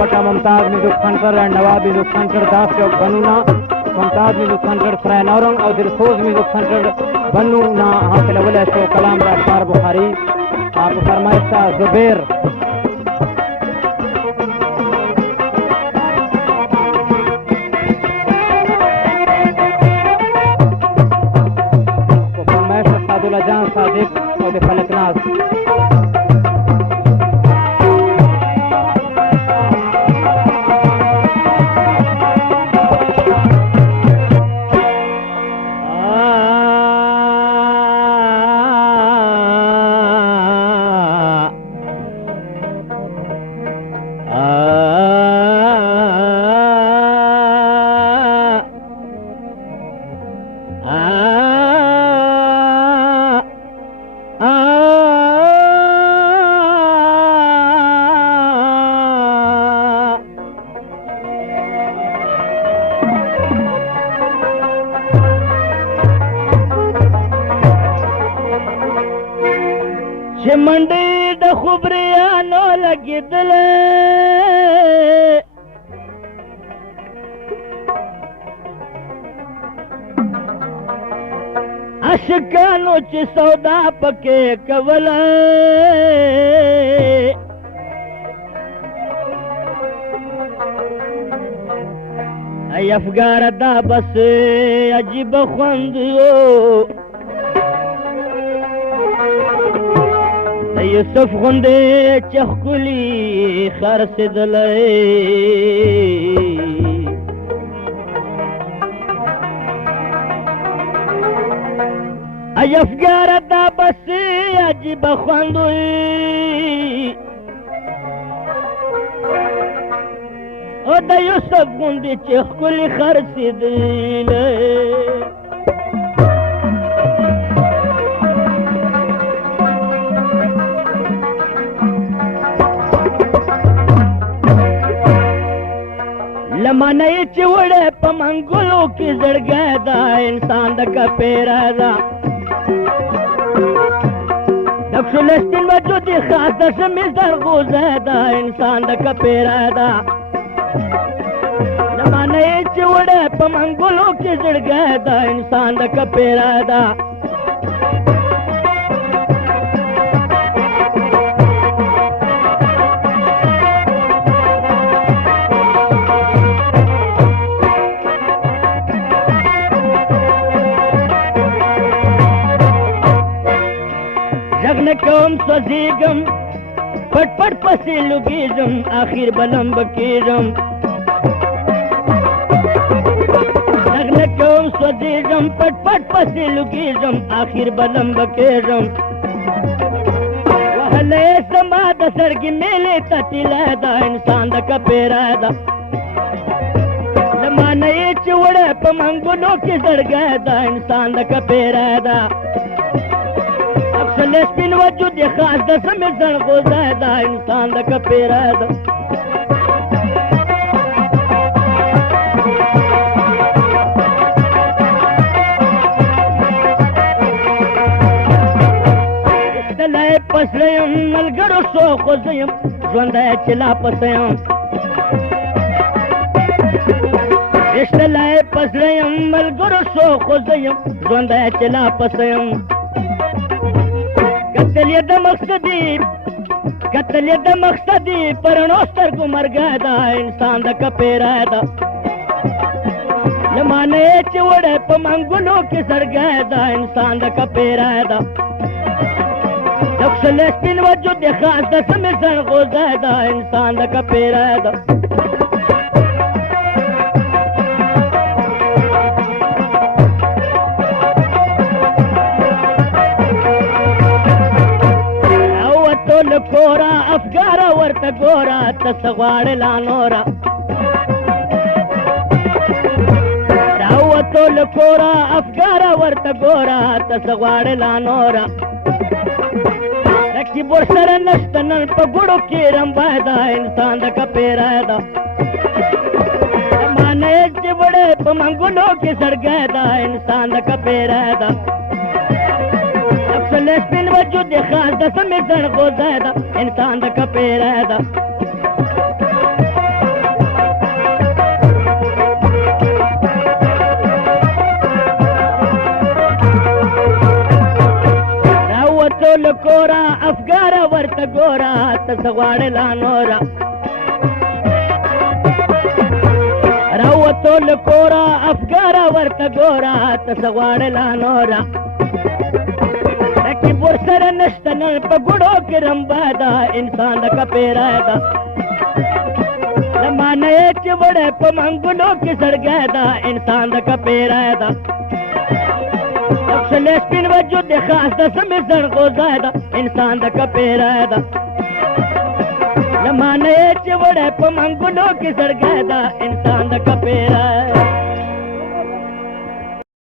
पटा मुमताज मिजुक खंडर नवाब मिजुक खंडर दास चौक बनूना मुमताज मिजुक खंडर फ्राय नौरंग और दिलसोज मिजुक खंडर बनूना हाफिल अवल शो कलाम राजपार बुखारी आप फरमाइशा जुबैर फरमाइशा सादुल्ला जान सादिक और फलकनाज मंडी द खुबरियानो लगी दिल अशकानो च सौदा पके कवल अफगार दा बस अजीब खुंदियो यूसुफ गुंदे चखकुली खरस दले अफगार दा बस अजीब खुंदुई او د یوسف غوندې چې ښکلي خرڅېدلې لمنه یې چې وړی په منګلو کې زړګی دا انسان د کپیره ده د فلسطین وجود یې خاص د شمې زرغوزی ده انسان د کپیره ده لمنه یې چې وړی په منګلو کې زړګی ده انسان د کپیره ده نه کوم سوځېږم پټ پټ پسې لوګېږم اخر به لمبه کېږم غږ نه کوم سوځېږم پټ پټ پسې لوګېږم اخر به لمبه کېږم وهلی زما د سړګي میلې ته تیلی ده انسان د کپیره ده زمانه یې چې وړی په منګلو کې زړګی ده انسان د کپیره ده سپین وجود یې خاص د سمې زړغوزی ده انسان د کپیره ده ایستلی په زړه یم ملګرو شوق زه یم ژوندی چې لا پسه یم ایستلی په زړه یم ملګرو شوق زه یم ژوندی چې لا پسه یم قتل یې د مقصدي په رڼو سترګو مرګی ده انسان د کپیره ده لمانه یې چې وړی په منګلو کې زړګی ده انسان د کپیره ده د فلسطین وجود یې خاص د سمې زړغوزی ده انسان د کپیره ده کورا افګاره ورته ګوره ته څه غواړې لا نوره راووتو له کوره افګاره ورته ګوره ته څه غواړې لا نوره رقیب ورسره نشته نن په ګوړو کې رمبی ده انسان د کپیره ده زمانه یې چې وړی په منګلو کې زړګی ده انسان د کپیره ده سپین وجود یې خاص د سمې زړغوزی ده انسان د کپیره ده راووتو له کوره افګاره ورته ګوره ته څه غواړې لا نوره راووتو له کوره افګاره ورته ګوره ته څه غواړې لا نوره رقیب ورسره نشته نن په ګوړو کې رمبی ده انسان د کپیره ده زمانه یې چې وړی په منګلو کې زړګی ده انسان د کپیره ده سپین وجود یې خاص د سمې زړغوزی ده انسان د کپیره ده زمانه یې چې وړی په منګلو کې زړګی ده انسان د کپیره